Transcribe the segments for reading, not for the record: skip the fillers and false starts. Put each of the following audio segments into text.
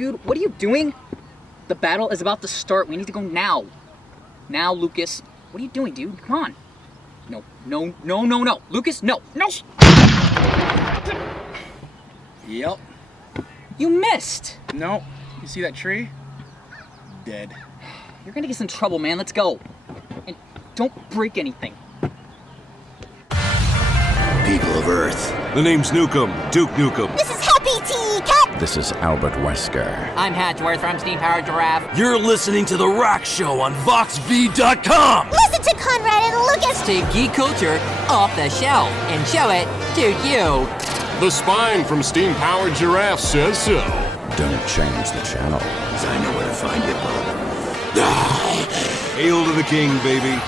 Dude, what are you doing? The battle is about to start. We need to go now. Now, Lucas. What are you doing, dude? Come on. No. Lucas, no. Yep. You missed. No. You see that tree? Dead. You're gonna get us in trouble, man. Let's go. And don't break anything. People of Earth. The name's Nukem, Duke Nukem. This is Happy Teacup! This is Albert Wesker. I'm Hatchworth from Steam Powered Giraffe. You're listening to The Rock Show on VoxVii.com. Listen to Conrad and Lucas! Take geek culture off the shelf and show it to you. The spine from Steam Powered Giraffe says so. Don't change the channel, 'cause I know where to find you, bud. Hail to the king, baby.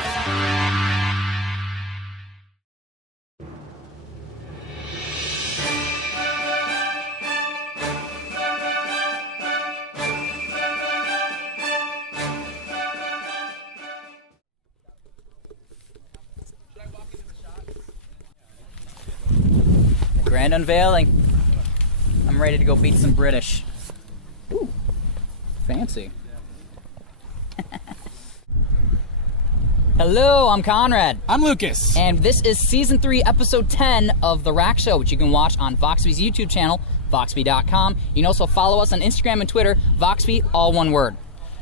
Grand unveiling. I'm ready to go beat some British. Ooh, fancy. Hello, I'm Conrad. I'm Lucas. And this is Season 3, Episode 10 of The Rack Show, which you can watch on VoxVii's YouTube channel, VoxVii.com. You can also follow us on Instagram and Twitter, VoxVii, all one word.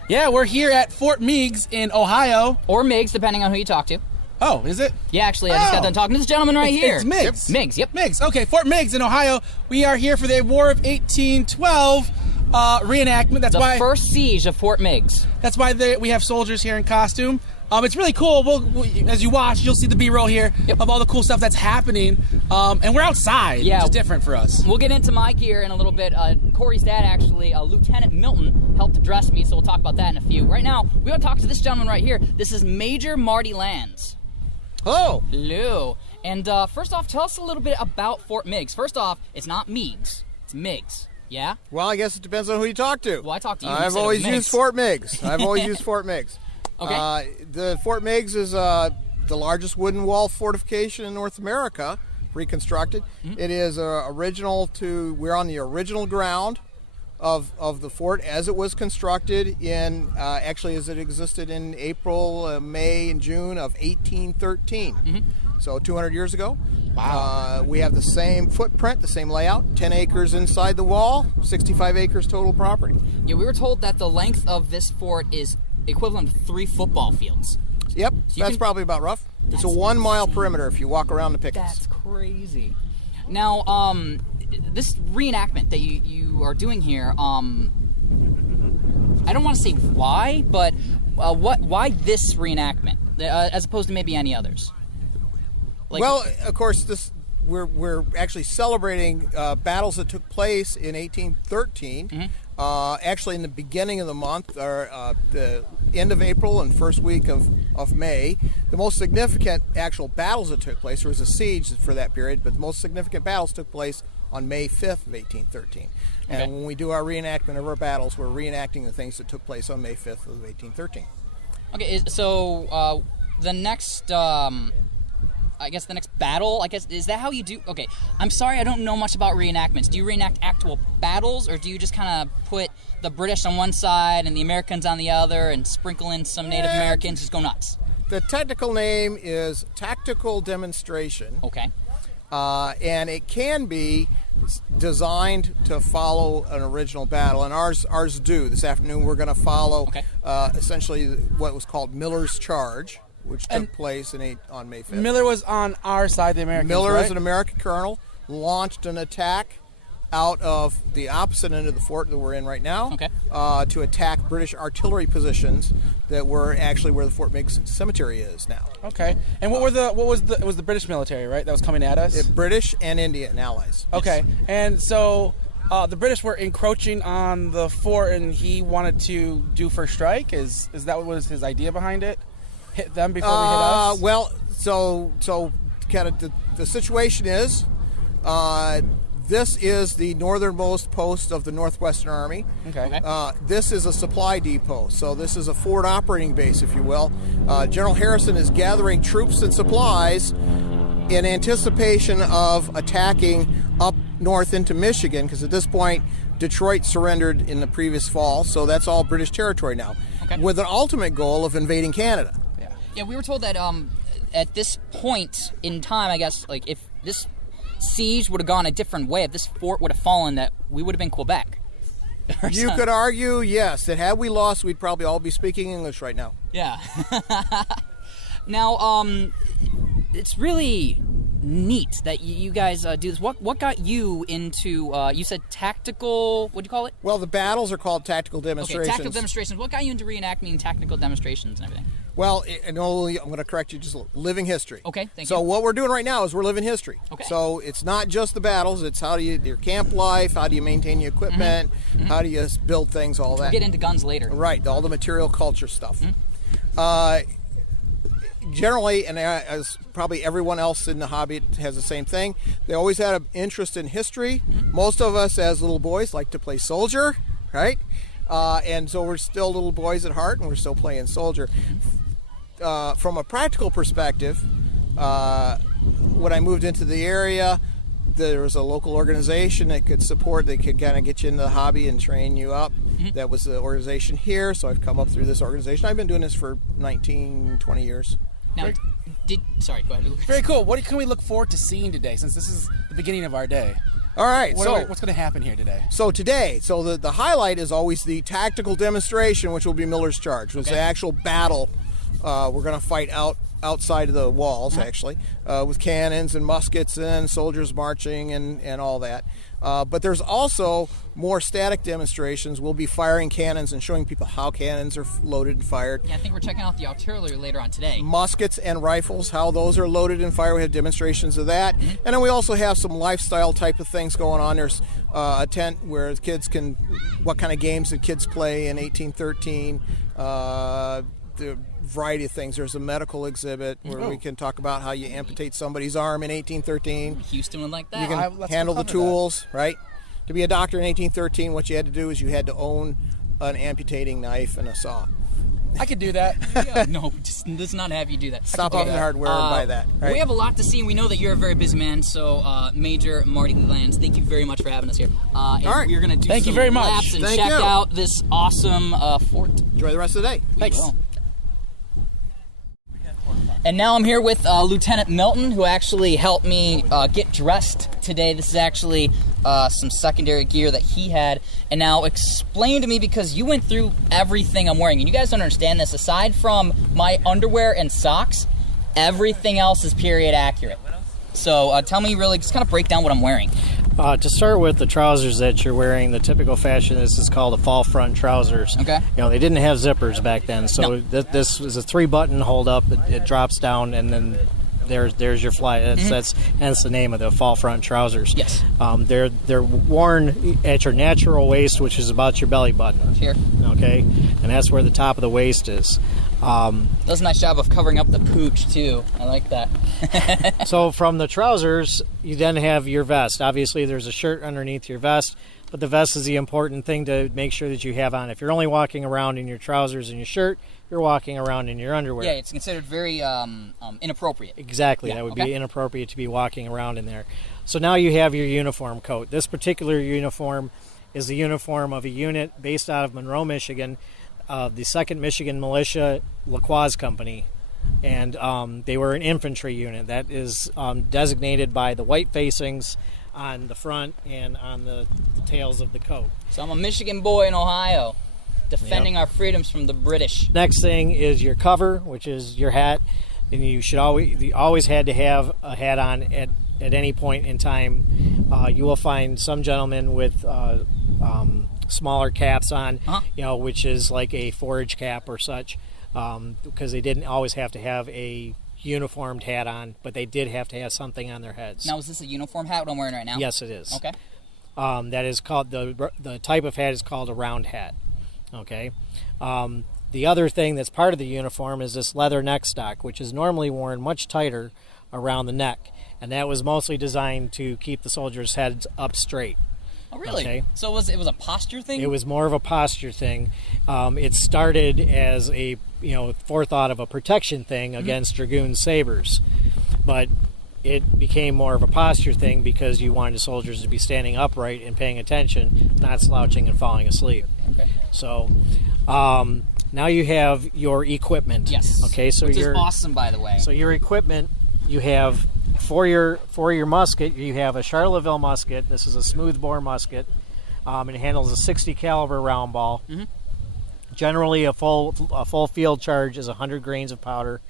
Yeah, we're here at Fort Meigs in Ohio. Or Meigs, depending on who you talk to. Oh, is it? Yeah, actually, I just got done talking to this gentleman right here. It's Meigs. Meigs, yep. Meigs. Okay, Fort Meigs in Ohio. We are here for the War of 1812 reenactment. That's the first siege of Fort Meigs. That's why we have soldiers here in costume. It's really cool. As you watch, you'll see the B-roll here of all the cool stuff that's happening. And we're outside, which is different for us. We'll get into my gear in a little bit. Corey's dad, actually, Lieutenant Milton, helped dress me, so we'll talk about that in a few. Right now, we're going to talk to this gentleman right here. This is Major Marty Land. Hello. Hello. And first off, tell us a little bit about Fort Meigs. First off, it's not Meigs, it's Meigs. Yeah? Well, I guess it depends on who you talk to. Well, I talked to you. I've always used Fort Meigs. I've always used Fort Meigs. Okay. The Fort Meigs is the largest wooden wall fortification in North America, reconstructed. Mm-hmm. It is we're on the original ground of the fort as it was constructed as it existed in April, May, and June of 1813. Mm-hmm. So 200 years ago. Wow. We have the same footprint, the same layout, 10 acres inside the wall, 65 acres total property. Yeah, we were told that the length of this fort is equivalent to 3 football fields. Yep, so that's probably about rough. It's a 1 mile perimeter if you walk around the pickets. That's crazy. Now, this reenactment that you are doing here, I don't want to say why, but why this reenactment as opposed to maybe any others? Well, of course, we're actually celebrating battles that took place in 1813. Mm-hmm. Actually, in the beginning of the month, or the end of April and first week of May. The most significant actual battles that took place, there was a siege for that period, but the most significant battles took place on May 5th of 1813. And when we do our reenactment of our battles, we're reenacting the things that took place on May 5th of 1813. Okay, so the next... I guess the next battle, is that how you do? Okay, I'm sorry, I don't know much about reenactments. Do you reenact actual battles, or do you just kind of put the British on one side and the Americans on the other and sprinkle in some Native Americans, just go nuts? The technical name is tactical demonstration. Okay. And it can be designed to follow an original battle, and ours do. This afternoon we're going to follow essentially what was called Miller's Charge, which took place on May 5th. Miller was on our side, the Americans, Miller right? is an American colonel, launched an attack out of the opposite end of the fort that we're in right now to attack British artillery positions that were actually where the Fort Meigs cemetery is now. Okay. And it was the British military, right, that was coming at us? British and Indian allies. Okay. Yes. And so the British were encroaching on the fort, and he wanted to do first strike? Is that what was his idea behind it? Hit them before we hit us? Well, so kind of the situation is, this is the northernmost post of the Northwestern Army. Okay. This is a supply depot, so this is a forward operating base, if you will. General Harrison is gathering troops and supplies in anticipation of attacking up north into Michigan, because at this point, Detroit surrendered in the previous fall, so that's all British territory now, with an ultimate goal of invading Canada. Yeah, we were told that at this point in time, I guess, like if this siege would have gone a different way, if this fort would have fallen, that we would have been Quebec. You could argue, yes, that had we lost, we'd probably all be speaking English right now. Yeah. Now, it's really neat that you guys do this. What got you into, you said tactical, what do you call it? Well, the battles are called tactical demonstrations. Okay, tactical demonstrations. What got you into reenactment and tactical demonstrations and everything? Well, I'm going to correct you, just living history. Okay, thank you. So what we're doing right now is we're living history. Okay. So it's not just the battles, it's how do you, your camp life, how do you maintain your equipment, how do you build things, all that. We'll get into guns later. Right, all the material culture stuff. Mm-hmm. Generally, and as probably everyone else in the hobby has the same thing, they always had an interest in history. Mm-hmm. Most of us as little boys like to play soldier, right? And so we're still little boys at heart, and we're still playing soldier. From a practical perspective, when I moved into the area, there was a local organization that could support, they could kind of get you into the hobby and train you up. Mm-hmm. That was the organization here, so I've come up through this organization. I've been doing this for 19, 20 years. Now, sorry, go ahead. Very cool. What can we look forward to seeing today, since this is the beginning of our day? All right, what's going to happen here today? So the highlight is always the tactical demonstration, which will be Miller's Charge. It's the actual battle. We're going to fight outside of the walls, actually, with cannons and muskets and soldiers marching and all that. But there's also more static demonstrations. We'll be firing cannons and showing people how cannons are loaded and fired. Yeah, I think we're checking out the artillery later on today. Muskets and rifles, how those are loaded and fired. We have demonstrations of that. Mm-hmm. And then we also have some lifestyle type of things going on. There's a tent where kids can, what kind of games the kids play in 1813. The variety of things. There's a medical exhibit where we can talk about how you amputate somebody's arm in 1813. Houston would like that. You can handle the tools, right? To be a doctor in 1813, what you had to do is you had to own an amputating knife and a saw. I could do that. Yeah, no, just does not have you do that. Stop off the hardware and buy that. Right? We have a lot to see, and we know that you're a very busy man. So, Major Marty Land, thank you very much for having us here. All right, we're gonna do thank some you very much. laps and Thank check you. out this awesome fort. Enjoy the rest of the day. We Thanks. will. And now I'm here with Lieutenant Milton, who actually helped me get dressed today. This is actually some secondary gear that he had. And now explain to me, because you went through everything I'm wearing, and you guys don't understand this. Aside from my underwear and socks, everything else is period accurate. So tell me, really, just kind of break down what I'm wearing. To start with, the trousers that you're wearing, the typical fashion, this is called a fall front trousers. Okay. You know, they didn't have zippers back then, so this is a 3-button hold up. It drops down, and then there's your fly. That's hence the name of the fall front trousers. Yes. They're worn at your natural waist, which is about your belly button. Here. Okay, and that's where the top of the waist is. Does a nice job of covering up the pooch too. I like that. So from the trousers, you then have your vest. Obviously, there's a shirt underneath your vest, but the vest is the important thing to make sure that you have on. If you're only walking around in your trousers and your shirt, you're walking around in your underwear. Yeah, it's considered very inappropriate. Exactly. Yeah, that would be inappropriate to be walking around in there. So now you have your uniform coat. This particular uniform is the uniform of a unit based out of Monroe, Michigan, the 2nd Michigan Militia Lacroix Company, and they were an infantry unit that is designated by the white facings on the front and on the tails of the coat. So I'm a Michigan boy in Ohio, defending our freedoms from the British. Next thing is your cover, which is your hat, and you always had to have a hat on at any point in time. You will find some gentlemen with smaller caps on, which is like a forage cap or such, because they didn't always have to have a uniformed hat on, but they did have to have something on their heads. Now, is this a uniform hat, what I'm wearing right now? Yes, it is. Okay. That is called, the type of hat is called a round hat. Okay. The other thing that's part of the uniform is this leather neck stock, which is normally worn much tighter around the neck, and that was mostly designed to keep the soldiers' heads up straight. Oh, really? Okay. So it was a posture thing? It was more of a posture thing. It started as a forethought of a protection thing against dragoon sabers, but it became more of a posture thing because you wanted the soldiers to be standing upright and paying attention, not slouching and falling asleep. Okay. So now you have your equipment. Yes. Okay. So which is awesome, by the way. So your equipment, you have for your musket, you have a Charleville musket. This is a smoothbore musket. It handles a 60 caliber round ball. Mm-hmm. Generally, a full field charge is 100 grains of powder,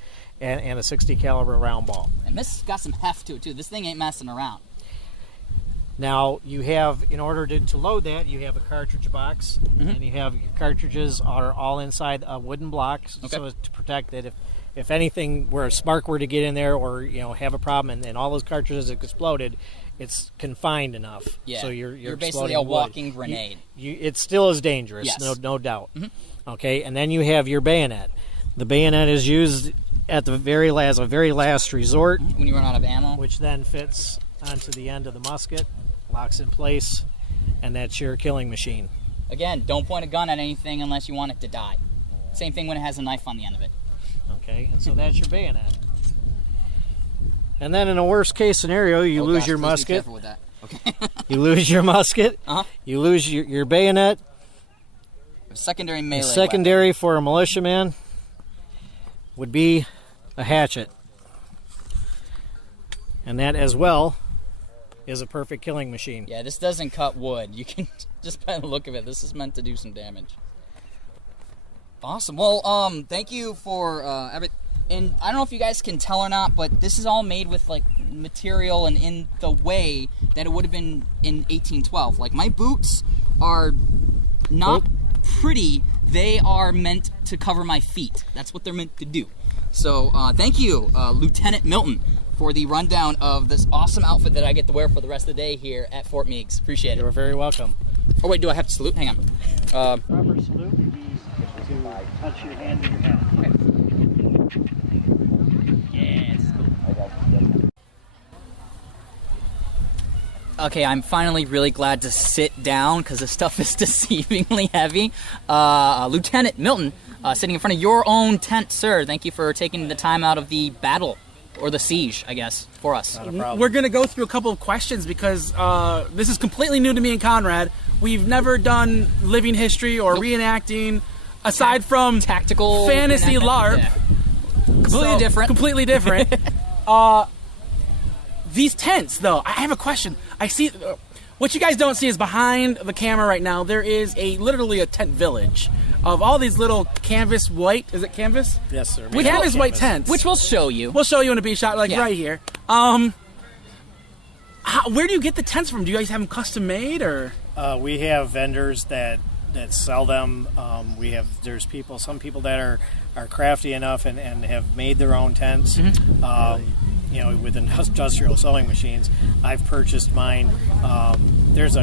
and a 60 caliber round ball. And this got some heft to it too. This thing ain't messing around. Now you have, in order to load that, you have a cartridge box, and you have your cartridges are all inside a wooden block, so as to protect it. If anything, where a spark were to get in there, or have a problem, and all those cartridges exploded, it's confined enough. Yeah. So you're basically a walking grenade. It still is dangerous. Yes. No doubt. Okay, and then you have your bayonet. The bayonet is used at the very last resort, when you run out of ammo, which then fits onto the end of the musket, locks in place, and that's your killing machine. Again, don't point a gun at anything unless you want it to die. Same thing when it has a knife on the end of it. Okay, so that's your bayonet. And then in a worst case scenario, you lose your musket. Be careful with that. Okay. You lose your musket. You lose your bayonet. Secondary melee. Secondary for a militiaman would be a hatchet. And that as well is a perfect killing machine. Yeah, this doesn't cut wood. You can just by the look of it, this is meant to do some damage. Awesome. Well, thank you for everything. And I don't know if you guys can tell or not, but this is all made with like material and in the way that it would have been in 1812. Like my boots are not pretty. They are meant to cover my feet. That's what they're meant to do. So thank you, Lieutenant Milton, for the rundown of this awesome outfit that I get to wear for the rest of the day here at Fort Meigs. Appreciate it. You're very welcome. Oh wait, do I have to salute? Hang on. Proper salute would be to touch your hand to your hat. Yes. Okay, I'm finally really glad to sit down because this stuff is deceivingly heavy. Lieutenant Milton, sitting in front of your own tent, sir. Thank you for taking the time out of the battle, or the siege, I guess, for us. Not a problem. We're going to go through a couple of questions because this is completely new to me and Conrad. We've never done living history or reenacting, aside from tactical fantasy LARP. Yeah. Completely different. These tents, though, I have a question. I see what you guys don't see is behind the camera right now. There is literally a tent village of all these little canvas white. Is it canvas? Yes, sir. Canvas white tents, Which we'll show you. We'll show you in a B shot, right here. Where do you get the tents from? Do you guys have them custom made, or? We have vendors that sell them. There's some people that are crafty enough and have made their own tents. With industrial sewing machines. I've purchased mine. There's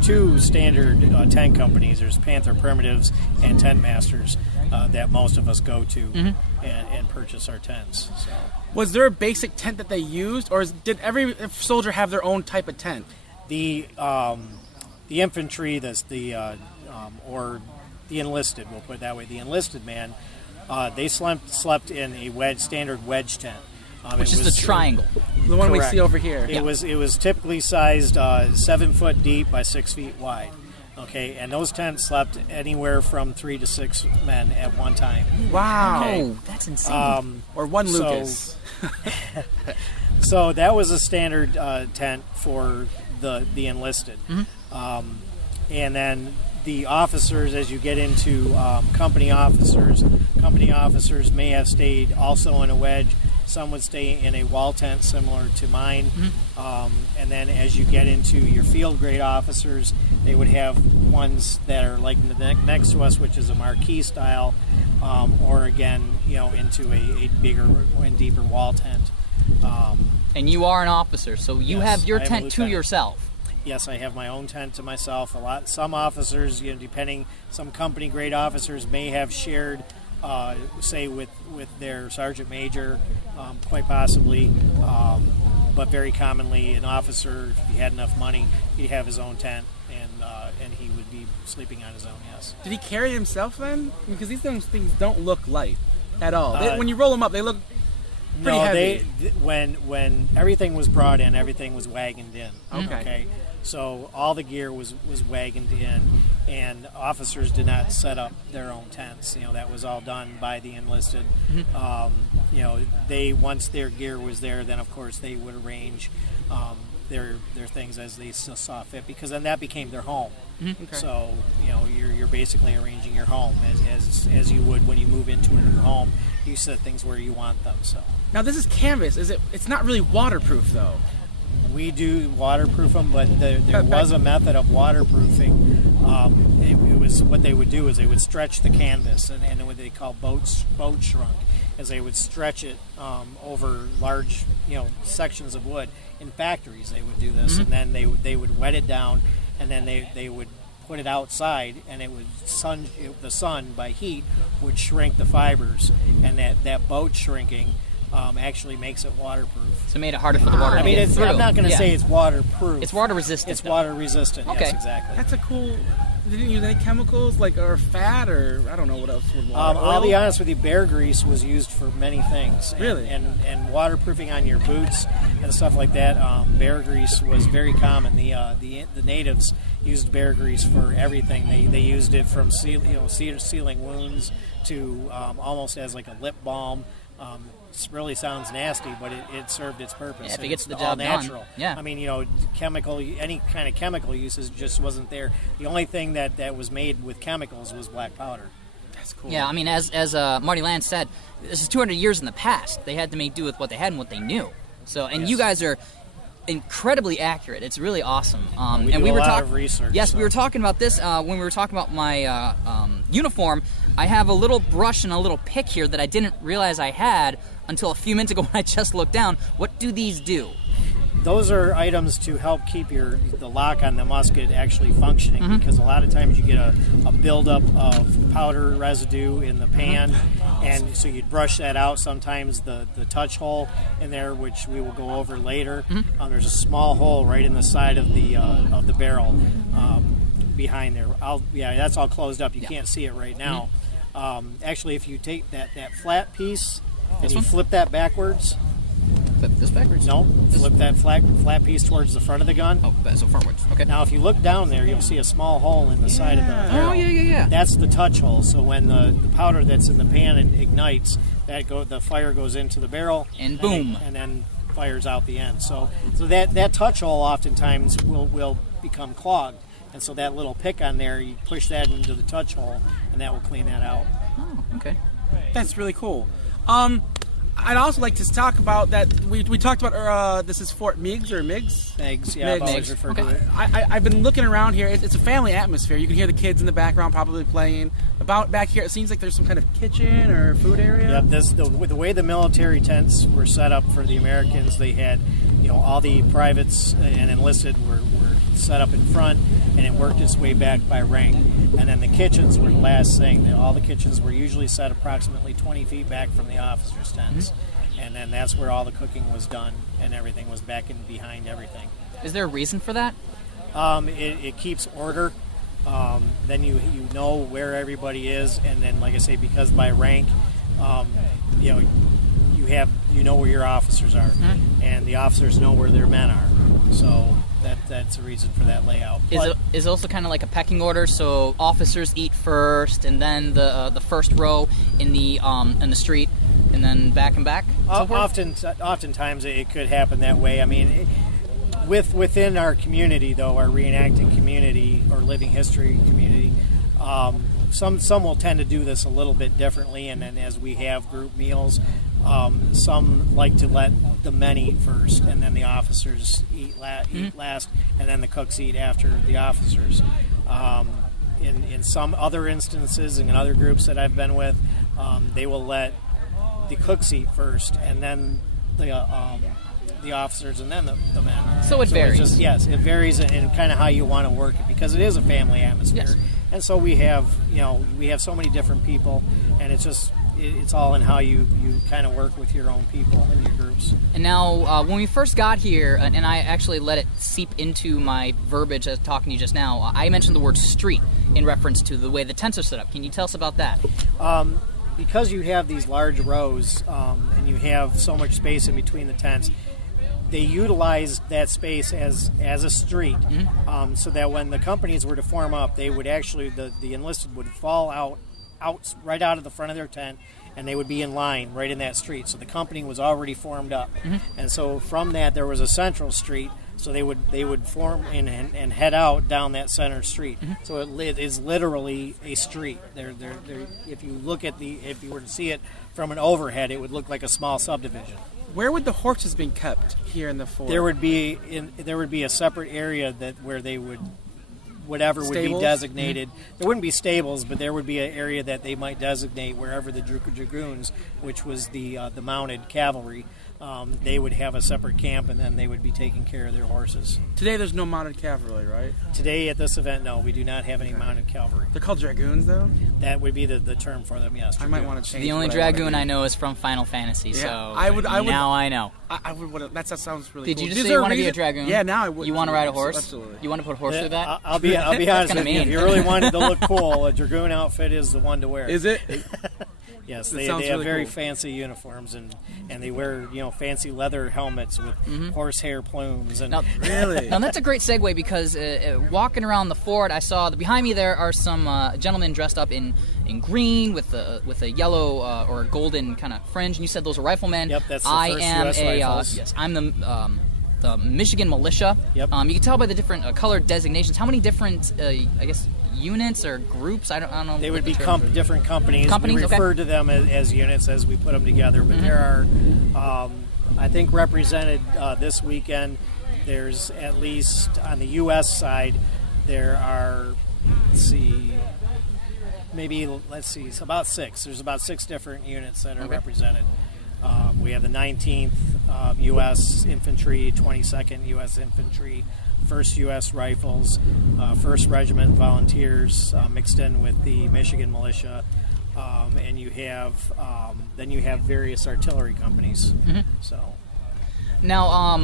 two standard tent companies. There's Panther Primitives and Tent Masters that most of us go to and purchase our tents. So. Was there a basic tent that they used, or did every soldier have their own type of tent? The infantry, or the enlisted, we'll put it that way, the enlisted man, they slept in a standard wedge tent. Which is the triangle. The one Correct. we see over here. It was typically sized 7 foot deep by 6 feet wide. Okay, and those tents slept anywhere from 3 to 6 men at one time. Wow, okay. That's insane. Or one Lucas. So that was a standard tent for the enlisted. And then the officers, as you get into company officers may have stayed also in a wedge. Some would stay in a wall tent similar to mine. And then as you get into your field grade officers, they would have ones that are like next to us, which is a marquee style, or again, into a bigger and deeper wall tent. And you are an officer, so you have your I am a tent to lieutenant. yourself. Yes, I have my own tent to myself. Some officers, some company grade officers may have shared, say with their sergeant major, quite possibly. But very commonly, an officer, if he had enough money, he'd have his own tent, and he would be sleeping on his own. Yes. Did he carry himself then? Because these things don't look light at all. When you roll them up, they look pretty heavy. When everything was brought in, everything was wagoned in. Okay. So all the gear was wagoned in, and officers did not set up their own tents. That was all done by the enlisted. They once their gear was there, then of course they would arrange their things as they saw fit, because then that became their home. Okay. So you're basically arranging your home as you would when you move into a new home. You set things where you want them. So Now this is canvas. It's not really waterproof though. we do waterproof them, but there was a method of waterproofing. It was what they would do is they would stretch the canvas, and what they call boat shrunk, as they would stretch it over large sections of wood. In factories they would do this, and then they would wet it down, and then they would put it outside, and it would the sun by heat would shrink the fibers, and that boat shrinking actually makes it waterproof. So it made it harder for the water to get through. I'm not going to say it's waterproof. It's water resistant. It's water resistant. Okay. Yes, exactly. That's a cool. They didn't use any chemicals or fat or I don't know what else would water. I'll be honest with you, bear grease was used for many things. Really? And waterproofing on your boots and stuff like that. Bear grease was very common. The natives used bear grease for everything. They used it from sealing wounds to almost as like a lip balm. It really sounds nasty, but it served its purpose. Yeah, if it gets the all job natural. done. Yeah. I mean, any kind of chemical uses just wasn't there. The only thing that was made with chemicals was black powder. That's cool. Yeah, I mean, as Marty Land said, this is 200 years in the past. They had to make do with what they had and what they knew. So, and you guys are incredibly accurate. It's really awesome. We do a lot of research. Yes, so. we were talking about this when we were talking about my uniform. I have a little brush and a little pick here that I didn't realize I had until a few minutes ago when I just looked down. What do these do? Those are items to help keep the lock on the musket actually functioning, because a lot of times you get a buildup of powder residue in the pan, and so you'd brush that out. Sometimes the touch hole in there, which we will go over later, there's a small hole right in the side of the barrel behind there. That's all closed up. You can't see it right now. Actually, if you take that flat piece and you flip that backwards. Flip this backwards? No, flip that flat piece towards the front of the gun. Oh, so frontwards. Okay. Now, if you look down there, you'll see a small hole in the side of the barrel. Oh, yeah. That's the touch hole. So when the powder that's in the pan ignites, the fire goes into the barrel. And boom. And then fires out the end. So that touch hole oftentimes will become clogged. And so that little pick on there, you push that into the touch hole, and that will clean that out. Oh, okay. That's really cool. I'd also like to talk about that. We talked about this is Fort Meigs or Meigs? Meigs, yeah, I've always referred to it. I've been looking around here. It's a family atmosphere. You can hear the kids in the background probably playing. About back here, it seems like there's some kind of kitchen or food area. Yep, the way the military tents were set up for the Americans, they had, all the privates and enlisted were set up in front, and it worked its way back by rank. And then the kitchens were the last thing. All the kitchens were usually set approximately 20 feet back from the officers' tents. And then that's where all the cooking was done, and everything was back and behind everything. Is there a reason for that? It keeps order. Then you know where everybody is, and then, like I say, because by rank, you know where your officers are, and the officers know where their men are. So that's a reason for that layout. Is it also kind of like a pecking order? So officers eat first, and then the first row in the street, and then back and back. Oftentimes it could happen that way. I mean, within our community, though, our reenacting community or living history community, some will tend to do this a little bit differently. And then as we have group meals, some like to let the men eat first, and then the officers eat last, and then the cooks eat after the officers. In some other instances, in other groups that I've been with, they will let the cooks eat first, and then the officers, and then the men. So it varies. Yes, it varies in kind of how you want to work it, because it is a family atmosphere. Yes. And so we have so many different people, and it's all in how you kind of work with your own people and your groups. And now, when we first got here, and I actually let it seep into my verbiage as talking to you just now, I mentioned the word street in reference to the way the tents are set up. Can you tell us about that? because you have these large rows and you have so much space in between the tents, they utilized that space as a street, so that when the companies were to form up, they would actually the enlisted would fall out right out of the front of their tent, and they would be in line right in that street. So the company was already formed up, and so from that there was a central street. So they would form in and head out down that center street. So it is literally a street. If you were to see it from an overhead, it would look like a small subdivision. Where would the horses be kept here in the fort? There would be a separate area where they would whatever Stables? would be designated. There wouldn't be stables, but there would be an area that they might designate wherever the dragoons, which was the mounted cavalry. They would have a separate camp, and then they would be taking care of their horses. Today there's no mounted cavalry, right? Today at this event, no, we do not have any mounted cavalry. They're called dragoons, though? That would be the term for them, yes. I might want to change. The only dragoon I know is from Final Fantasy, so I would, now I know. I would. That sounds really Did cool. you just say you want to be a dragoon? Yeah, now I would. You want to ride a horse? Absolutely. You want to put horse through that? I'll be honest kinda with you. mean. If you really wanted to look cool, a dragoon outfit is the one to wear. Is it? Yes, That they sounds have really very cool. fancy uniforms, and they wear fancy leather helmets with horsehair plumes. And Now, Really? Now that's a great segue because walking around the fort, I saw behind me there are some gentlemen dressed up in green with a yellow or a golden kind of fringe, and you said those are riflemen. Yep, that's the I first am US rifles. yes, I'm the Michigan militia. Yep. You can tell by the different color designations. How many different, I guess, units or groups? I don't know. They what would the be terms are. different companies. Companies, We okay. refer to them as units as we put them together. But there are, I think, represented this weekend. There's at least on the U.S. side, there are. It's about six. There's about 6 different units that are represented. We have the 19th U.S. Infantry, 22nd U.S. Infantry, 1st U.S. Rifles, 1st Regiment Volunteers mixed in with the Michigan Militia, and you have then you have various artillery companies. So Now,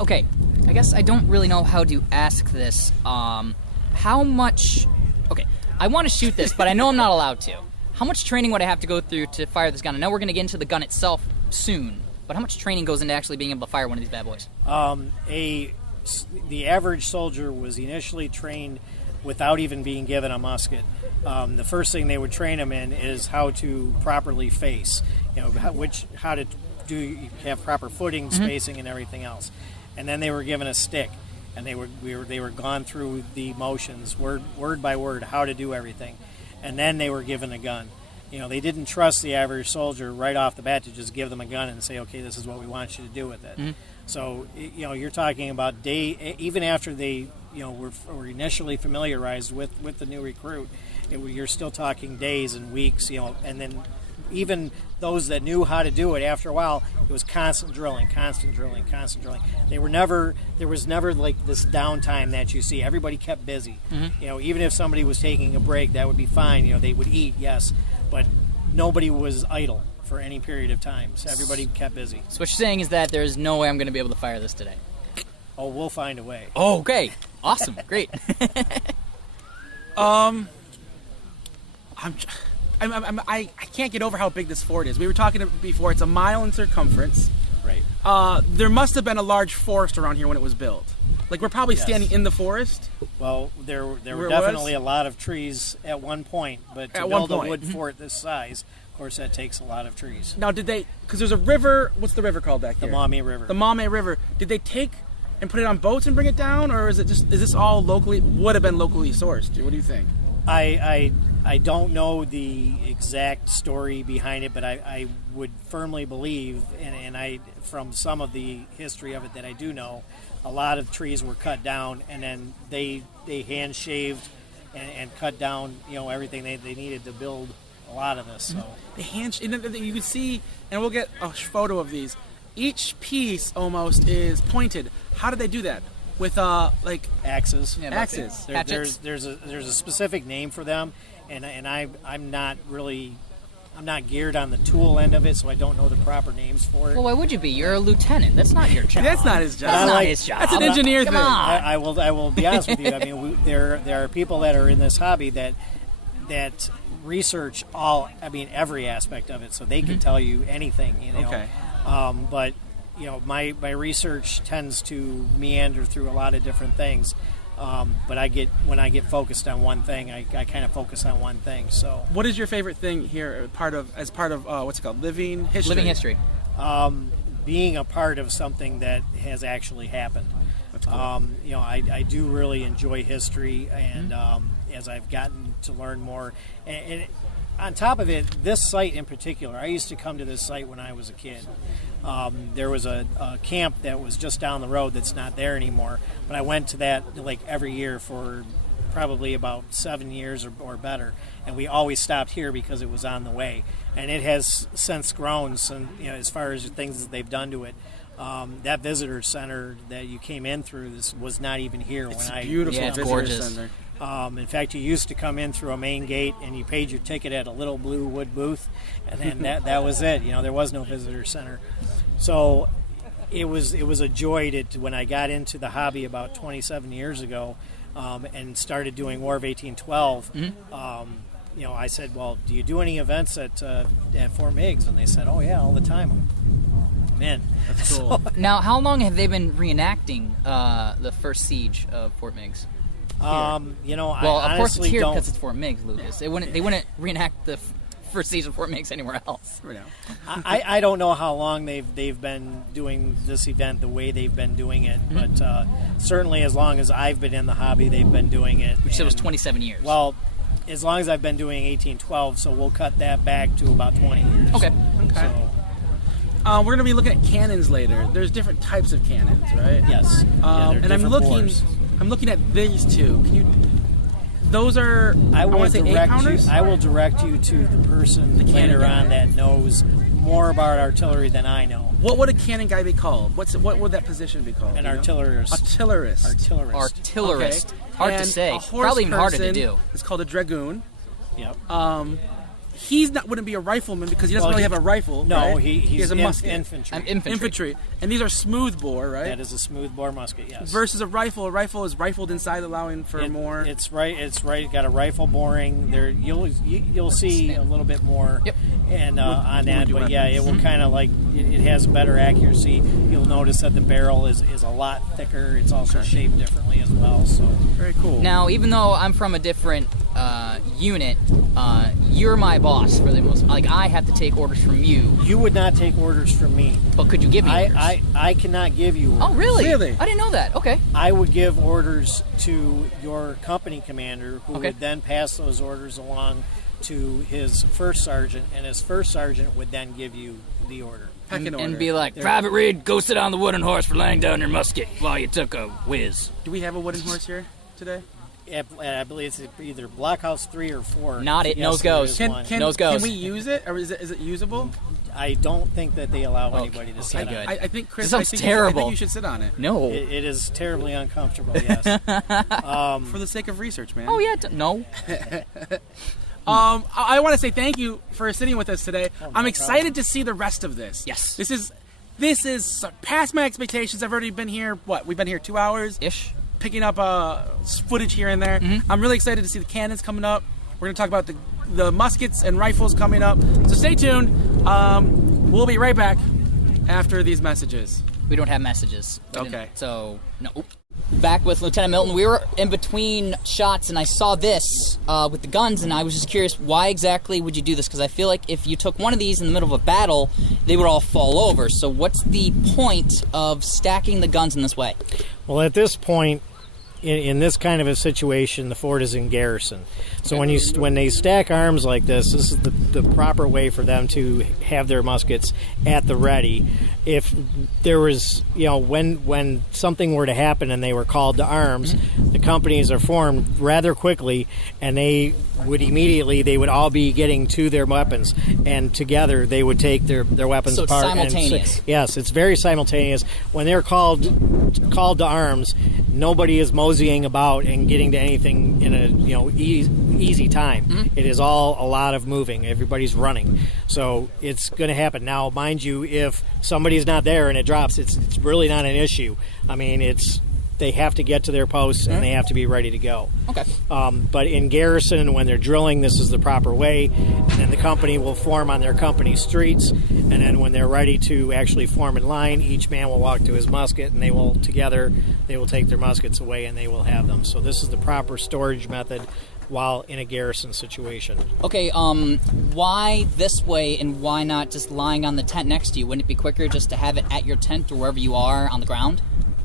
okay, I guess I don't really know how to ask this. How much? Okay, I want to shoot this, but I know I'm not allowed to. How much training would I have to go through to fire this gun? I know we're going to get into the gun itself soon, but how much training goes into actually being able to fire one of these bad boys? The average soldier was initially trained without even being given a musket. The first thing they would train them in is how to properly face. How to have proper footing, spacing, and everything else. And then they were given a stick, and they were gone through the motions word by word how to do everything. And then they were given a gun. They didn't trust the average soldier right off the bat to just give them a gun and say, okay, this is what we want you to do with it. So, you're talking about even after they, were initially familiarized with the new recruit, you're still talking days and weeks, and then even those that knew how to do it, after a while, it was constant drilling. There was never like this downtime that you see. Everybody kept busy. Even if somebody was taking a break, that would be fine. They would eat, yes, but nobody was idle for any period of time. So everybody kept busy. So what you're saying is that there's no way I'm going to be able to fire this today. Oh, we'll find a way. Oh, okay. Awesome. Great. I can't get over how big this fort is. We were talking before. It's a mile in circumference. Right. There must have been a large forest around here when it was built. Like, we're probably standing in the forest. Well, there were Where it definitely was? a lot of trees at one point, but to At one build a point. wood fort this size, of course, that takes a lot of trees. Now, did they? Because there's a river. What's the river called back The here? Maumee River. The Maumee River. Did they take and put it on boats and bring it down, or is this all locally? Would have been locally sourced. What do you think? I don't know the exact story behind it, but I would firmly believe, and I from some of the history of it that I do know, a lot of trees were cut down, and then they hand shaved and cut down everything they needed to build a lot of this. So The hand. You can see, and we'll get a photo of these. Each piece almost is pointed. How did they do that? With like axes. Yeah, axes. Hatchets. There's a specific name for them, and I'm not geared on the tool end of it, so I don't know the proper names for it. Well, why would you be? You're a lieutenant. That's not your job. That's not his job. That's not like- his job. That's an engineer Come thing. on. I will be honest with you. I mean, there are people that are in this hobby that research every aspect of it, so they can tell you anything. Okay. But my research tends to meander through a lot of different things. But when I get focused on one thing, I kind of focus on one thing. So, what is your favorite thing here? As part of what's it called? Living history. Living history. Being a part of something that has actually happened. That's cool. I do really enjoy history, and as I've gotten to learn more, and on top of it, this site in particular, I used to come to this site when I was a kid. There was a camp that was just down the road that's not there anymore, but I went to that like every year for probably about 7 years or better, and we always stopped here because it was on the way, and it has since grown. As far as the things that they've done to it. That visitor center that you came in through this was not even here when I. Beautiful. Yeah, it's visitor gorgeous. Center. In fact, you used to come in through a main gate and you paid your ticket at a little blue wood booth, and then that was it. There was no visitor center. So it was a joy to when I got into the hobby about 27 years ago and started doing War of 1812. I said, well, do you do any events at Fort Meigs? And they said, oh yeah, all the time. Man, that's cool. Now, how long have they been reenacting the first siege of Fort Meigs? I of course it's here don't. because it's Fort Meigs, Lucas. They wouldn't reenact the first siege of Fort Meigs anywhere else. I don't know how long they've been doing this event the way they've been doing it, but certainly as long as I've been in the hobby, they've been doing it. Which was 27 years. Well, as long as I've been doing 1812, so we'll cut that back to about 20 years. Okay. So, we're going to be looking at cannons later. There's different types of cannons, right? yes. And I'm looking at these two. Those are. I want to say 8-pounders. I will direct you to the person later on that knows more about artillery than I know. What would a cannon guy be called? What would that position be called? An artillerist. Artillerist. Okay. Hard And to say. a horse Probably even harder to person do. It's called a dragoon. Yep. Wouldn't be a rifleman because he doesn't really have a rifle. No, right? he has a musket. infantry. Infantry. And these are smooth bore, right? That is a smooth bore musket, yes. Versus a rifle. A rifle is rifled inside, allowing for more. It's right. Got a rifle boring. There, you'll see a little bit more. Yep. And on that, but yeah, it will Mm-hmm. kind of like it has better accuracy. You'll notice that the barrel is a lot thicker. It's also shaped differently as well. So very cool. Now, even though I'm from a different unit, you're my boss for the most. Like, I have to take orders from you. You would not take orders from me. But could you give me orders? I cannot give you orders. Oh, really? Really? I didn't know that. Okay. I would give orders to your company commander, who Okay. would then pass those orders along to his first sergeant, and his first sergeant would then give you the order. And be like, Private Reed, go sit on the wooden horse for laying down your musket while you took a whiz. Do we have a wooden horse here today? I believe it's either Blockhouse 3 or 4. Not it. Yes, Nose there goes. is Can one. Nose goes. Can we use it, or is it usable? I don't think that they allow anybody to sit good. on I it. think Chris. This sounds I think terrible. you should sit on it. No. It is terribly uncomfortable, yes. For the sake of research, man. Oh, yeah. No. I want to say thank you for sitting with us today. I'm excited to see the rest of this. Yes. This is past my expectations. I've already been here. We've been here 2 hours. Ish. Picking up footage here and there. Mm-hmm. I'm really excited to see the cannons coming up. We're going to talk about the muskets and rifles coming up. So stay tuned. We'll be right back after these messages. We don't have messages. Okay. So, no. Back with Lieutenant Milton. We were in between shots, and I saw this with the guns, and I was just curious, why exactly would you do this? Because I feel like if you took one of these in the middle of a battle, they would all fall over. So what's the point of stacking the guns in this way? Well, at this point, in this kind of a situation, the fort is in garrison. So when they stack arms like this is the proper way for them to have their muskets at the ready. If there was, when something were to happen and they were called to arms, the companies are formed rather quickly, and they would all be getting to their weapons, and together they would take their weapons So it's apart. simultaneous. Yes, it's very simultaneous. When they're called to arms, nobody is moseying about and getting to anything in a easy time. It is all a lot of moving. Everybody's running, so it's going to happen. Now, mind you, if somebody's not there and it drops, it's really not an issue. I mean, it's they have to get to their posts and they have to be ready to go. Okay. But in garrison, when they're drilling, this is the proper way. And then the company will form on their company streets. And then when they're ready to actually form in line, each man will walk to his musket, and they will take their muskets away, and they will have them. So this is the proper storage method while in a garrison situation. Okay, why this way and why not just lying on the tent next to you? Wouldn't it be quicker just to have it at your tent or wherever you are on the ground?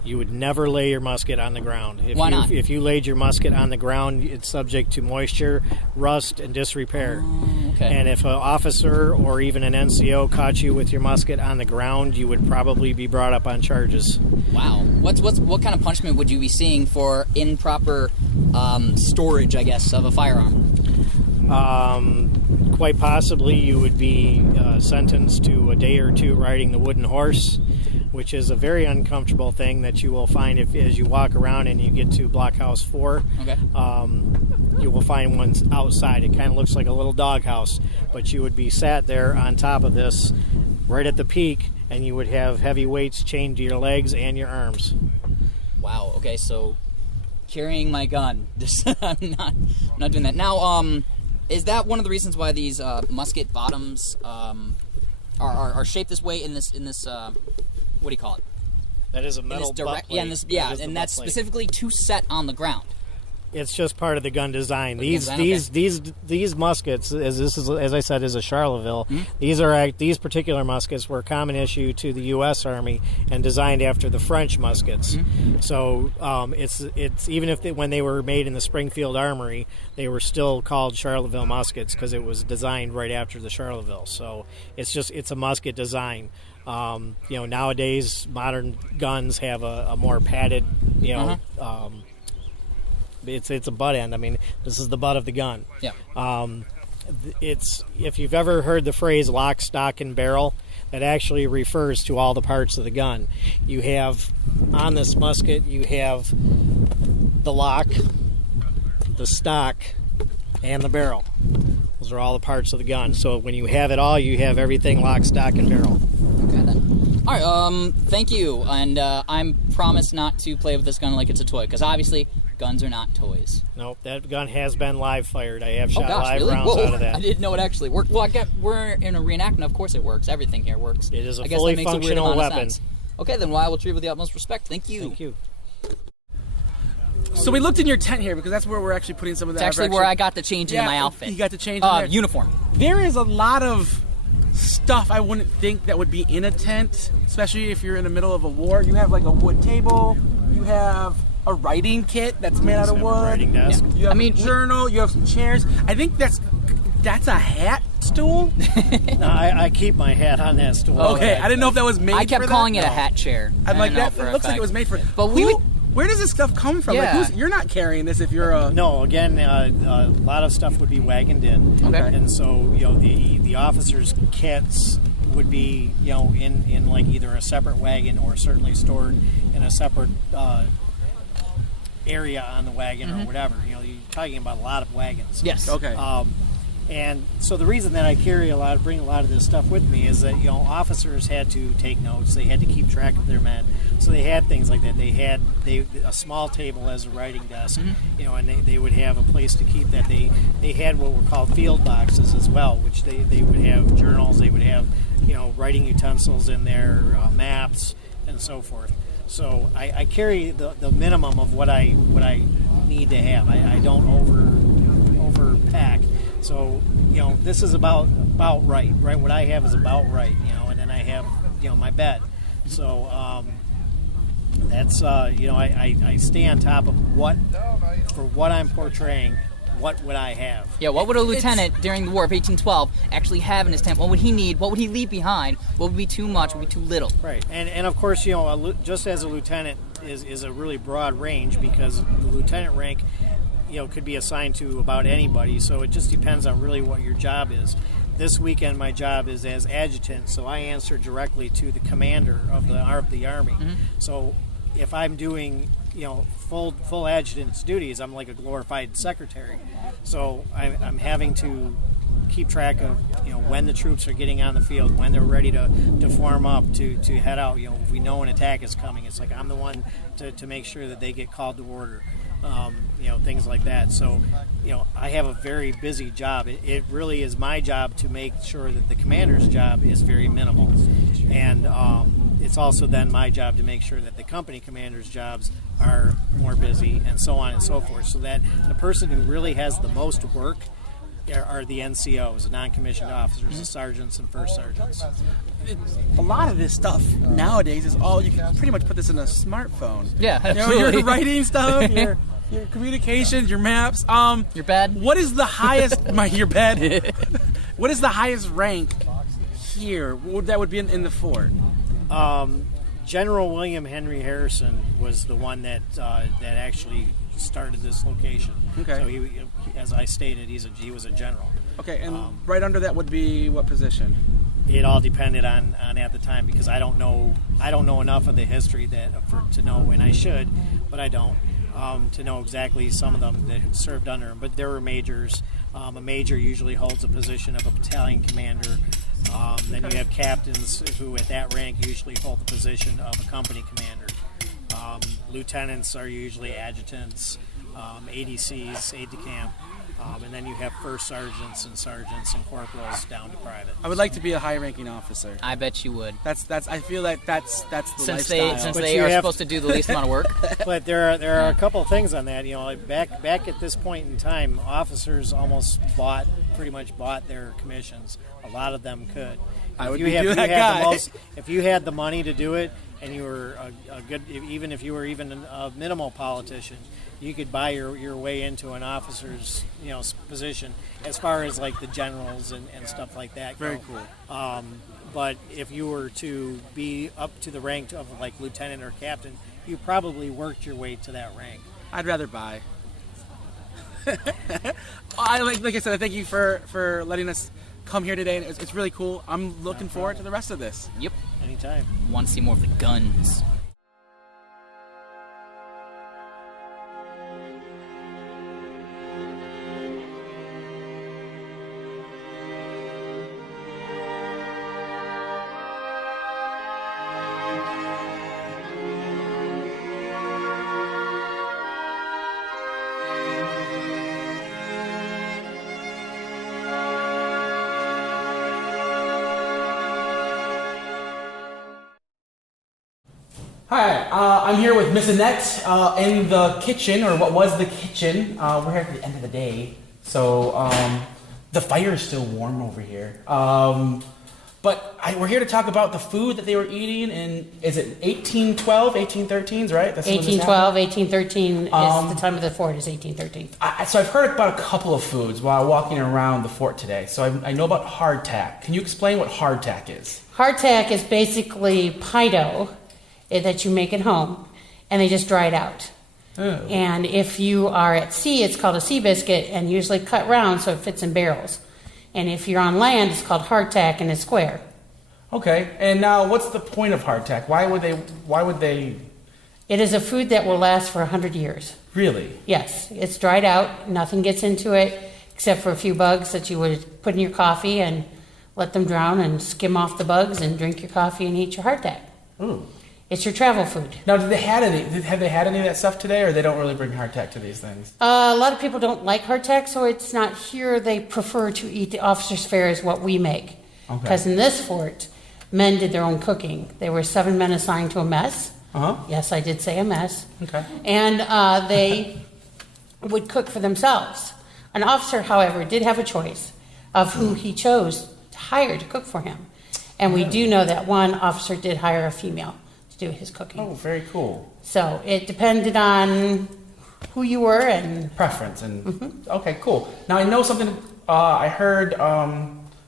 You would never lay your musket on the ground. Why not? If you laid your musket on the ground, it's subject to moisture, rust, and disrepair. Oh, okay. And if an officer or even an NCO caught you with your musket on the ground, you would probably be brought up on charges. Wow. What kind of punishment would you be seeing for improper storage, I guess, of a firearm? Quite possibly you would be sentenced to a day or two riding the wooden horse, which is a very uncomfortable thing that you will find as you walk around and you get to Blockhouse 4. Okay. You will find ones outside. It kind of looks like a little doghouse, but you would be sat there on top of this right at the peak, and you would have heavy weights chained to your legs and your arms. Wow. Okay, so carrying my gun. I'm not doing that. Now, is that one of the reasons why these musket bottoms are shaped this way in this what do you call it? That is a metal butt plate. And that's specifically to set on the ground. It's just part of the gun design. These muskets, as I said, is a Charleville. Mm-hmm. These particular muskets were common issue to the U.S. Army and designed after the French muskets. Mm-hmm. So it's even if when they were made in the Springfield Armory, they were still called Charleville muskets because it was designed right after the Charleville. So it's a musket design. Nowadays modern guns have a more padded, it's a butt end. I mean, this is the butt of the gun. Yeah. It's if you've ever heard the phrase lock, stock, and barrel, that actually refers to all the parts of the gun. You have on this musket, you have the lock, the stock, and the barrel. Those are all the parts of the gun. So when you have it all, you have everything lock, stock, and barrel. Okay, then. All right, thank you. And I promise not to play with this gun like it's a toy, because obviously guns are not toys. Nope, that gun has been live fired. I have shot live really? rounds out of that. I didn't know it actually worked. Well, we're in a reenactment, of course it works. Everything here works. It is a I guess fully that makes a weird functional amount of weapon. sense. Okay, then I will treat it with the utmost respect. Thank you. Thank you. So we looked in your tent here because that's where we're actually putting some of that. It's actually where I got the change into my outfit. You got the change in there. Uniform. There is a lot of stuff I wouldn't think that would be in a tent, especially if you're in the middle of a war. You have like a wood table. You have a writing kit that's made out of wood. Writing desk. You have a journal. You have some chairs. I think that's a hat stool. No, I keep my hat on that stool. Okay, I didn't know if that was made. I kept for calling that. it a hat chair. I'm like that. It looks like it was made for. But where does this stuff come from? Yeah. Like, you're not carrying this if you're a. No, again, a lot of stuff would be wagoned in. Okay. And so, the officers' kits would be, in like either a separate wagon or certainly stored in a separate area on the wagon or whatever. You're talking about a lot of wagons. Yes. Okay. And so the reason that I bring a lot of this stuff with me is that officers had to take notes. They had to keep track of their men, so they had things like that. They had a small table as a writing desk, and they would have a place to keep that. They had what were called field boxes as well, which they would have journals. They would have writing utensils in there, maps, and so forth. So I carry the minimum of what I need to have. I don't overpack. So, this is about right? What I have is about right, and then I have, my bed. So, that's, I stay on top of for what I'm portraying, what would I have? Yeah, what would a lieutenant during the War of 1812 actually have in his tent? What would he need? What would he leave behind? What would be too much? What would be too little? Right, and of course, just as a lieutenant is a really broad range because the lieutenant rank could be assigned to about anybody, so it just depends on really what your job is. This weekend, my job is as adjutant, so I answer directly to the commander of the Army. Mm-hmm. So if I'm doing, full adjutant's duties, I'm like a glorified secretary. So I'm having to keep track of when the troops are getting on the field, when they're ready to form up to head out. If we know an attack is coming, it's like I'm the one to make sure that they get called to order. Things like that. So, I have a very busy job. It really is my job to make sure that the commander's job is very minimal. And it's also then my job to make sure that the company commander's jobs are more busy, and so on and so forth, so that the person who really has the most work are the NCOs, the non-commissioned officers, the sergeants and first sergeants. A lot of this stuff nowadays is all, you can pretty much put this in a smartphone. Yeah, absolutely. Your writing stuff, your communications, your maps. Your bed. What is the highest? Your bed. What is the highest rank here? That would be in the fort. General William Henry Harrison was the one that actually started this location. Okay. So he, as I stated, he was a general. Okay, and right under that would be what position? It all depended on at the time, because I don't know enough of the history to know, and I should, but I don't, to know exactly some of them that served under him. But there were majors. A major usually holds a position of a battalion commander. Then you have captains who at that rank usually hold the position of a company commander. Lieutenants are usually adjutants, ADCs, aide-de-camp, and then you have first sergeants and corporals down to private. I would like to be a high-ranking officer. I bet you would. That's. I feel like that's the lifestyle. Since they are supposed to do the least amount of work. But there are a couple of things on that. Back at this point in time, officers almost pretty much bought their commissions. A lot of them could. If you had the money to do it, and you were a good, even if you were a minimal politician, you could buy your way into an officer's position, as far as like the generals and stuff like that go. Very cool. But if you were to be up to the rank of like lieutenant or captain, you probably worked your way to that rank. I'd rather buy. Like I said, I thank you for letting us come here today, and it's really cool. I'm looking forward to the rest of this. Yep. Anytime. Want to see more of the guns. Hi, I'm here with Miss Annette in the kitchen, or what was the kitchen. We're here at the end of the day, so the fire is still warm over here. But we're here to talk about the food that they were eating in, is it 1812, 1813s, right? That's 1812, 1813 is the time of the fort, is 1813. So I've heard about a couple of foods while walking around the fort today. So I know about hardtack. Can you explain what hardtack is? Hardtack is basically pie dough that you make at home, and they just dry it out. Oh. And if you are at sea, it's called a sea biscuit, and usually cut round so it fits in barrels. And if you're on land, it's called hardtack, and it's square. Okay, and now what's the point of hardtack? Why would they? It is a food that will last for 100 years. Really? Yes, it's dried out, nothing gets into it, except for a few bugs that you would put in your coffee and let them drown and skim off the bugs and drink your coffee and eat your hardtack. Ooh. It's your travel food. Now, have they had any of that stuff today, or they don't really bring hardtack to these things? A lot of people don't like hardtack, so it's not here. They prefer to eat the officer's fare is what we make. Because in this fort, men did their own cooking. There were 7 men assigned to a mess. Uh-huh. Yes, I did say a mess. Okay. And they would cook for themselves. An officer, however, did have a choice of who he chose to hire to cook for him. And we do know that one officer did hire a female to do his cooking. Oh, very cool. So it depended on who you were and preference. And okay, cool. Now I know something. I heard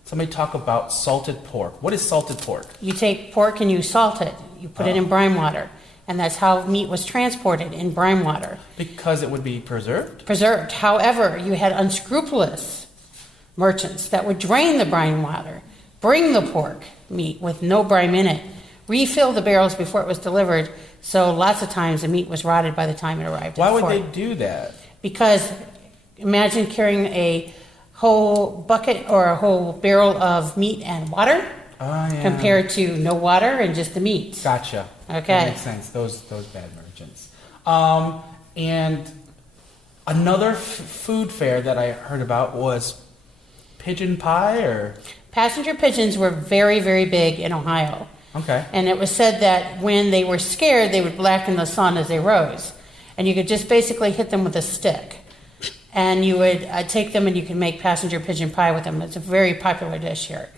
somebody talk about salted pork. What is salted pork? You take pork and you salt it. You put it in brine water, and that's how meat was transported, in brine water. Because it would be preserved. Preserved. However, you had unscrupulous merchants that would drain the brine water, bring the pork meat with no brine in it, refill the barrels before it was delivered, so lots of times the meat was rotted by the time it arrived. Why would they do that? Because imagine carrying a whole bucket or a whole barrel of meat and water compared to no water and just the meat. Gotcha. Okay. That makes sense. Those bad merchants. And another food fair that I heard about was pigeon pie or... Passenger pigeons were very, very big in Ohio. Okay. And it was said that when they were scared, they would blacken the sun as they rose. And you could just basically hit them with a stick. And you would take them and you can make passenger pigeon pie with them. It's a very popular dish here.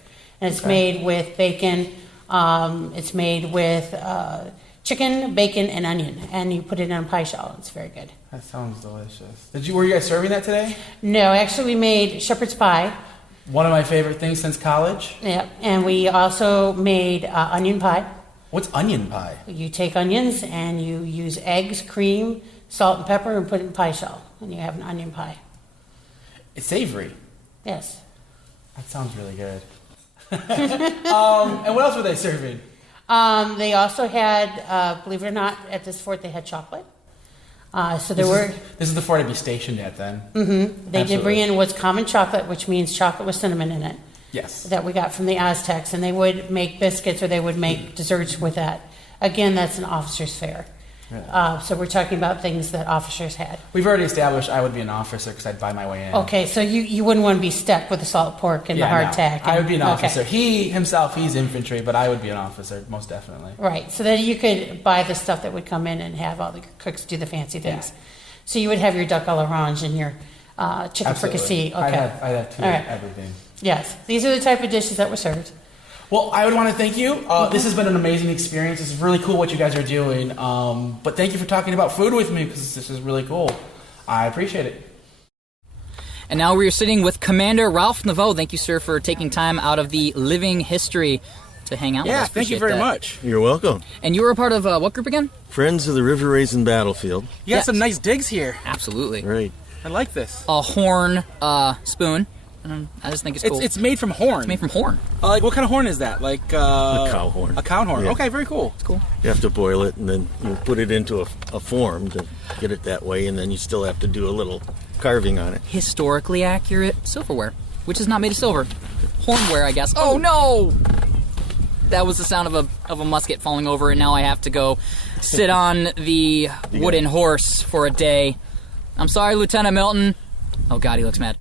And it's made with bacon. It's made with chicken, bacon, and onion. And you put it in a pie shell. It's very good. That sounds delicious. Were you guys serving that today? No, actually we made shepherd's pie. One of my favorite things since college. Yeah, and we also made onion pie. What's onion pie? You take onions and you use eggs, cream, salt, and pepper and put it in pie shell. And you have an onion pie. It's savory. Yes. That sounds really good. And what else were they serving? They also had, believe it or not, at this fort they had chocolate. So there This is the fort I'd be stationed at then. Mm-hmm. They did bring in what's common chocolate, which means chocolate with cinnamon in it. Yes. That we got from the Aztecs, and they would make biscuits or they would make desserts with that. Again, that's an officer's fare. Really? So we're talking about things that officers had. We've already established I would be an officer because I'd buy my way in. Okay, so you wouldn't want to be stuck with the salt pork and the hardtack. I would be an officer. He himself, he's infantry, but I would be an officer, most definitely. Right, so then you could buy the stuff that would come in and have all the cooks do the fancy things. Yeah. So you would have your duck à l'orange and your chicken fricassee. Okay. I'd have two everything. Yes, these are the type of dishes that were served. Well, I would want to thank you. This has been an amazing experience. It's really cool what you guys are doing. But thank you for talking about food with me because this is really cool. I appreciate it. And now we're sitting with Commander Ralph Naveaux. Thank you, sir, for taking time out of the living history to hang out with us. Yeah, thank you very much. You're welcome. And you were a part of what group again? Friends of the River Raisin Battlefield. You got some nice digs here. Absolutely. Right. I like this. A horn spoon. I just think it's cool. It's made from horn. It's made from horn. Like, what kind of horn is that? Like a cow horn. A cow horn. Yeah. Okay, very cool. It's cool. You have to boil it, and then you put it into a form to get it that way, and then you still have to do a little carving on it. Historically accurate silverware, which is not made of silver. Hornware, I guess. Oh no! That was the sound of a musket falling over, and now I have to go sit on the wooden horse for a day. I'm sorry, Lieutenant Milton. Oh God, he looks mad.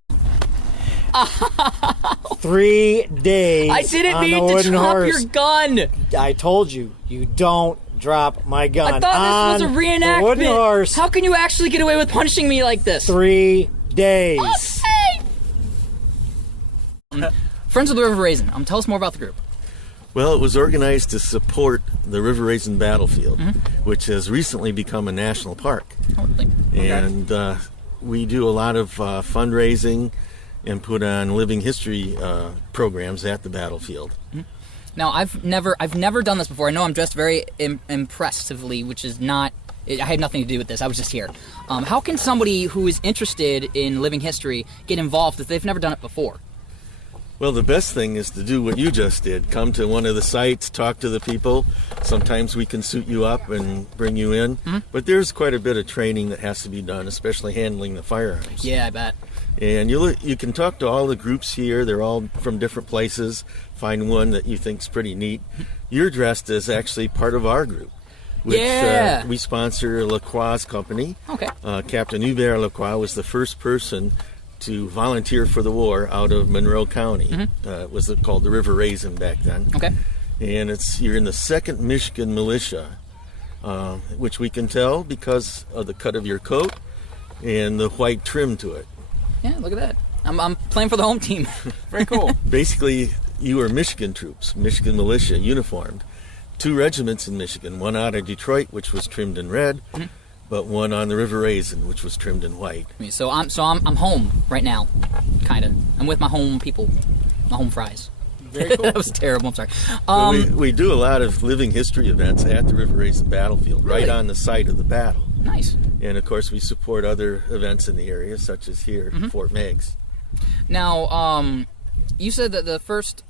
3 days. I didn't mean to drop your gun. I told you, you don't drop my gun. I thought this was a reenactment. Wooden horse. How can you actually get away with punching me like this? 3 days. Okay. Friends of the River Raisin. Tell us more about the group. Well, it was organized to support the River Raisin Battlefield, which has recently become a national park. Oh, really? Okay. And we do a lot of fundraising and put on living history programs at the battlefield. Now, I've never done this before. I know I'm dressed very impressively, which is not. I had nothing to do with this. I was just here. How can somebody who is interested in living history get involved if they've never done it before? Well, the best thing is to do what you just did. Come to one of the sites, talk to the people. Sometimes we can suit you up and bring you in. But there's quite a bit of training that has to be done, especially handling the firearms. Yeah, I bet. And you can talk to all the groups here. They're all from different places. Find one that you think's pretty neat. You're dressed as actually part of our group, which we sponsor Lacroix's company. Okay. Captain Hubert Lacroix was the first person to volunteer for the war out of Monroe County. It was called the River Raisin back then. Okay. And you're in the 2nd Michigan Militia, which we can tell because of the cut of your coat and the white trim to it. Yeah, look at that. I'm playing for the home team. Very cool. Basically, you were Michigan troops, Michigan militia, uniformed. 2 regiments in Michigan, one out of Detroit, which was trimmed in red, but one on the River Raisin, which was trimmed in white. So I'm home right now, kind of. I'm with my home people, my home fries. Very cool. That was terrible. I'm sorry. We do a lot of living history events at the River Raisin Battlefield, right on the site of the battle. Nice. And of course, we support other events in the area, such as here, Fort Meigs. Now, you said that the first.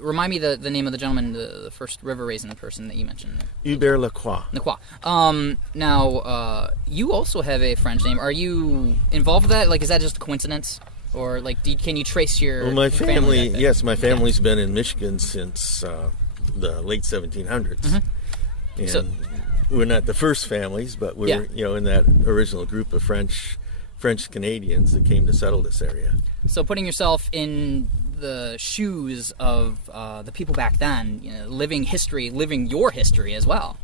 Remind me the name of the gentleman, the first River Raisin person that you mentioned. Hubert Lacroix. Now, you also have a French name. Are you involved with that? Like, is that just a coincidence? or like, can you trace your? Well, my your family, back then? yes, my family's been in Michigan since the late 1700s, and So- we're not the first families, but we're in that original group of French Canadians that came to settle this area. So putting yourself in the shoes of the people back then, living your history as well.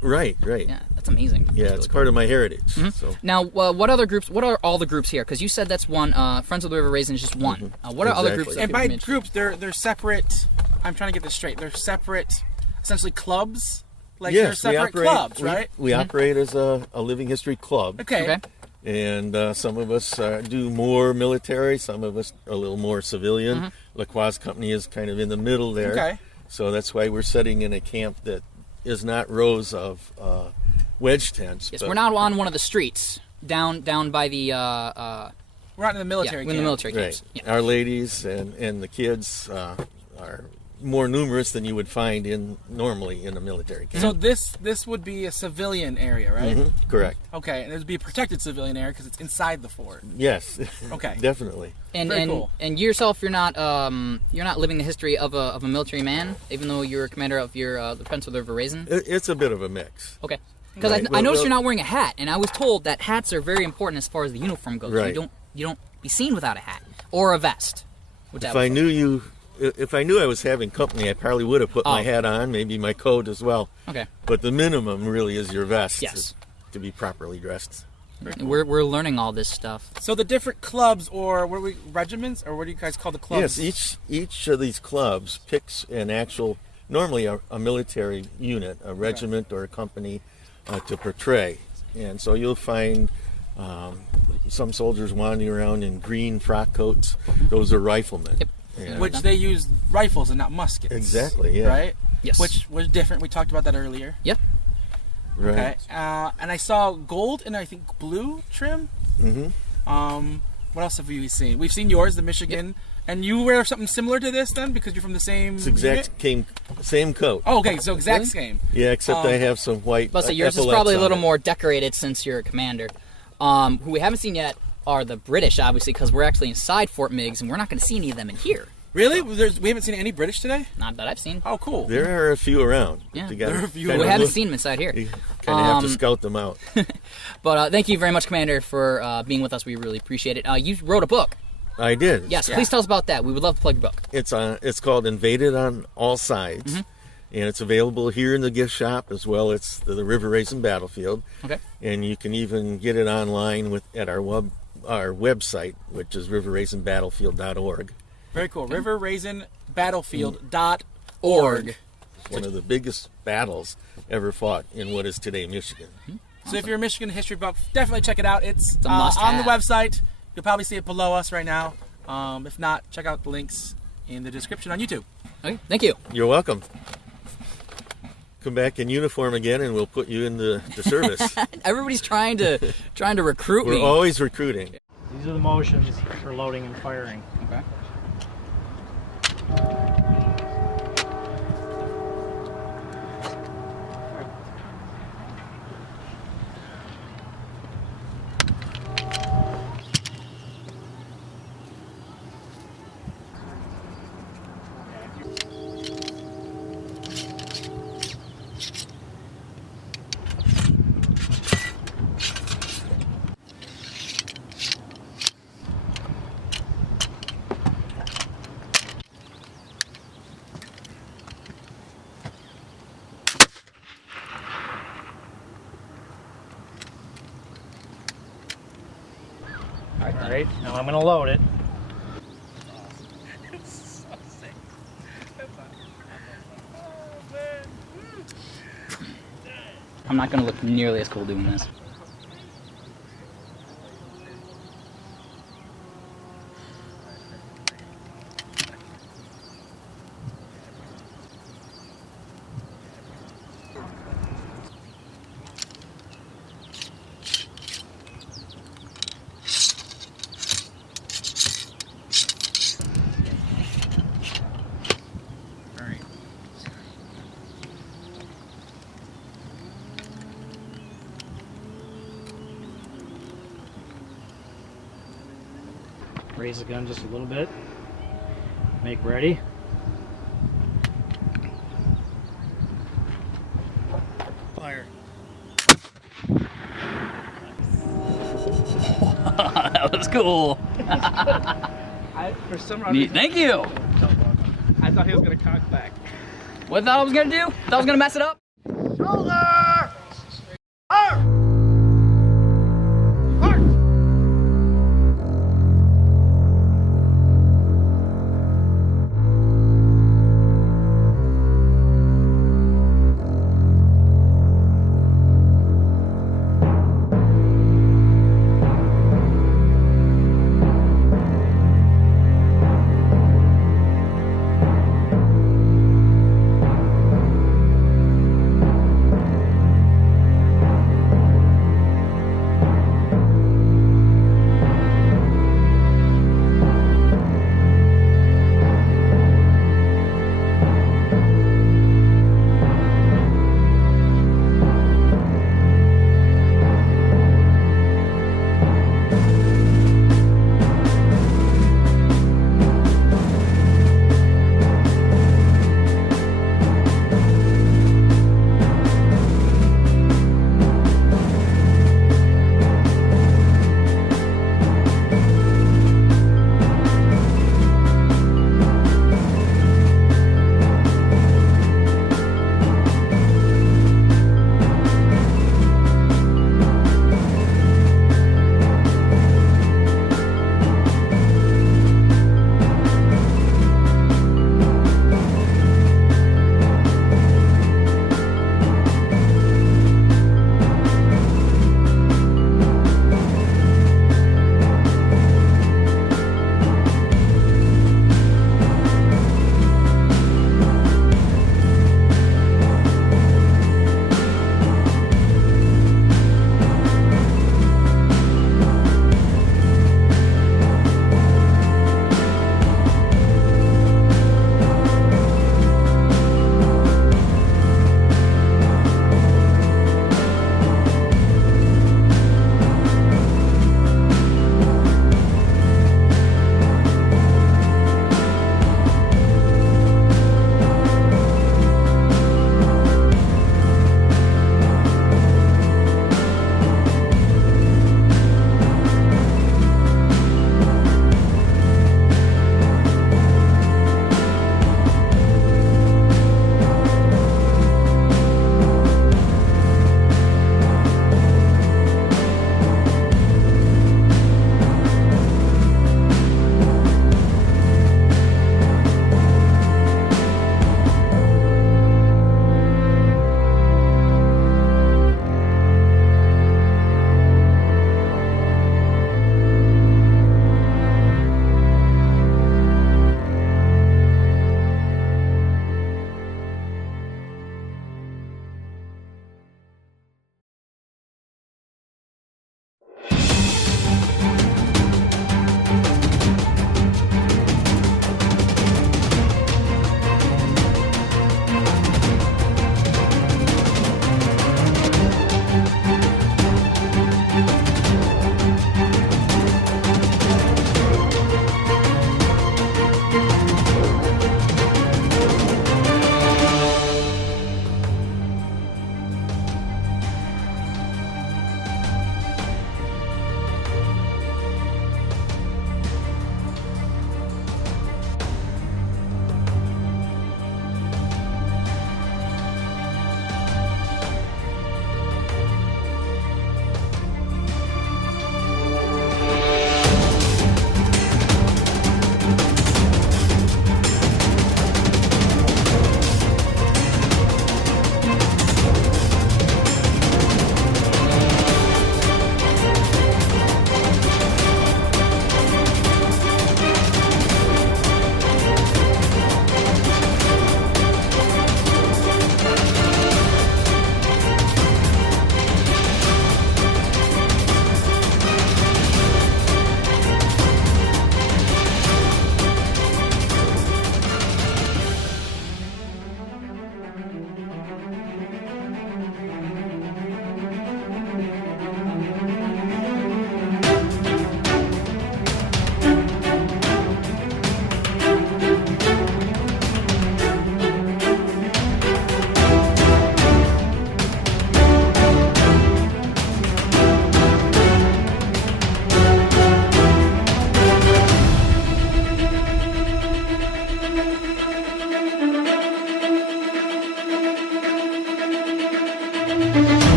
Right. Yeah, that's amazing. Yeah, That's it's really part of my heritage. So. Now, what other groups? What are all the groups here? Because you said that's one. Friends of the River Raisin is just one. What are other groups? That And people by mention? groups, they're separate. I'm trying to get this straight. They're separate, essentially clubs. Like they're Yes, we separate operate. clubs, right? We operate as a living history club. Okay. And some of us do more military, some of us a little more civilian. LaCroix Company is kind of in the middle there. Okay. So that's why we're setting in a camp that is not rows of wedge tents. Yes, but we're not on one of the streets down by the. We're not in the military. We're in the military camps. Right. Our ladies and the kids are more numerous than you would find normally in a military camp. So this would be a civilian area, right? Correct. Okay, and it would be a protected civilian area because it's inside the fort. Yes. Okay. Definitely. And Very and, cool. and yourself, you're not living the history of a military man, even though you're a commander of the Friends of the River Raisin. It's a bit of a mix. Okay. Because Right. I noticed Well- you're not wearing a hat, and I was told that hats are very important as far as the uniform goes. Right. You don't be seen without a hat or a vest. Which If I knew I was having company, I probably would have put my hat on, maybe my coat as well. Okay. But the minimum really is your vest. Yes. To be properly dressed. We're learning all this stuff. So the different clubs, or what are we, regiments, or what do you guys call the clubs? Yes, each of these clubs picks an actual, normally a military unit, a regiment or a company to portray. And so you'll find some soldiers wandering around in green frock coats. Those are riflemen. Yep. And- Which they use rifles and not muskets. Exactly, yeah. Right? Yes. Which was different. We talked about that earlier. Yep. Right. Okay. And I saw gold and I think blue trim. What else have we seen? We've seen yours, the Michigan. And you wear something similar to this then because you're from the same It's exact same coat. Oh, okay, so exact Really? same. Yeah, except I have some white. But yours is epaulets probably a on little it. more decorated since you're a commander. Who we haven't seen yet are the British, obviously, because we're actually inside Fort Meigs, and we're not going to see any of them in here. Really? We haven't seen any British today? Not that I've seen. Oh, cool. There are a few around. Yeah. You gotta There are a few kinda We haven't look- seen them inside here. You kind of have to scout them out. But thank you very much, Commander, for being with us. We really appreciate it. You wrote a book. I did. Yes, please tell us about that. We would love to plug your book. It's called Invaded on All Sides, and it's available here in the gift shop as well as the River Raisin Battlefield. Okay. And you can even get it online at our website, which is riverraisinbattlefield.org. Very cool. riverraisinbattlefield.org. It's one of the biggest battles ever fought in what is today Michigan. So if you're a Michigan history buff, definitely check it out. It's a on the must-have. website. You'll probably see it below us right now. If not, check out the links in the description on YouTube. Okay, thank you. You're welcome. Come back in uniform again, and we'll put you in the service. Everybody's trying to recruit We're me. always recruiting. These are the motions for loading and firing. Okay. All right, now I'm going to load it. I'm not going to look nearly as cool doing this. Raise the gun just a little bit. Make ready. Fire. That was cool. For some reason, Thank you. I thought he was going to cock back. What thought I was gonna do? Thought I was gonna mess it up? Shoulder!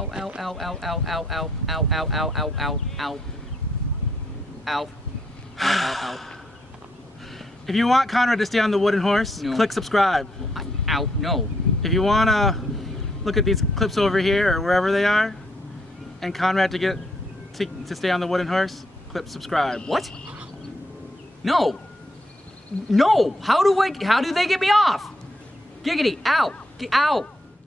ow, ow, ow, ow, ow, ow, ow, ow, ow, ow, ow, ow, ow. Ow. Ow, ow, ow. If you want Conrad to stay on the wooden horse, click subscribe. Ow, no. If you want to look at these clips over here or wherever they are, and Conrad to get to stay on the wooden horse, click subscribe. What? No. No. How do they get me off? Giggity. Ow. Ow.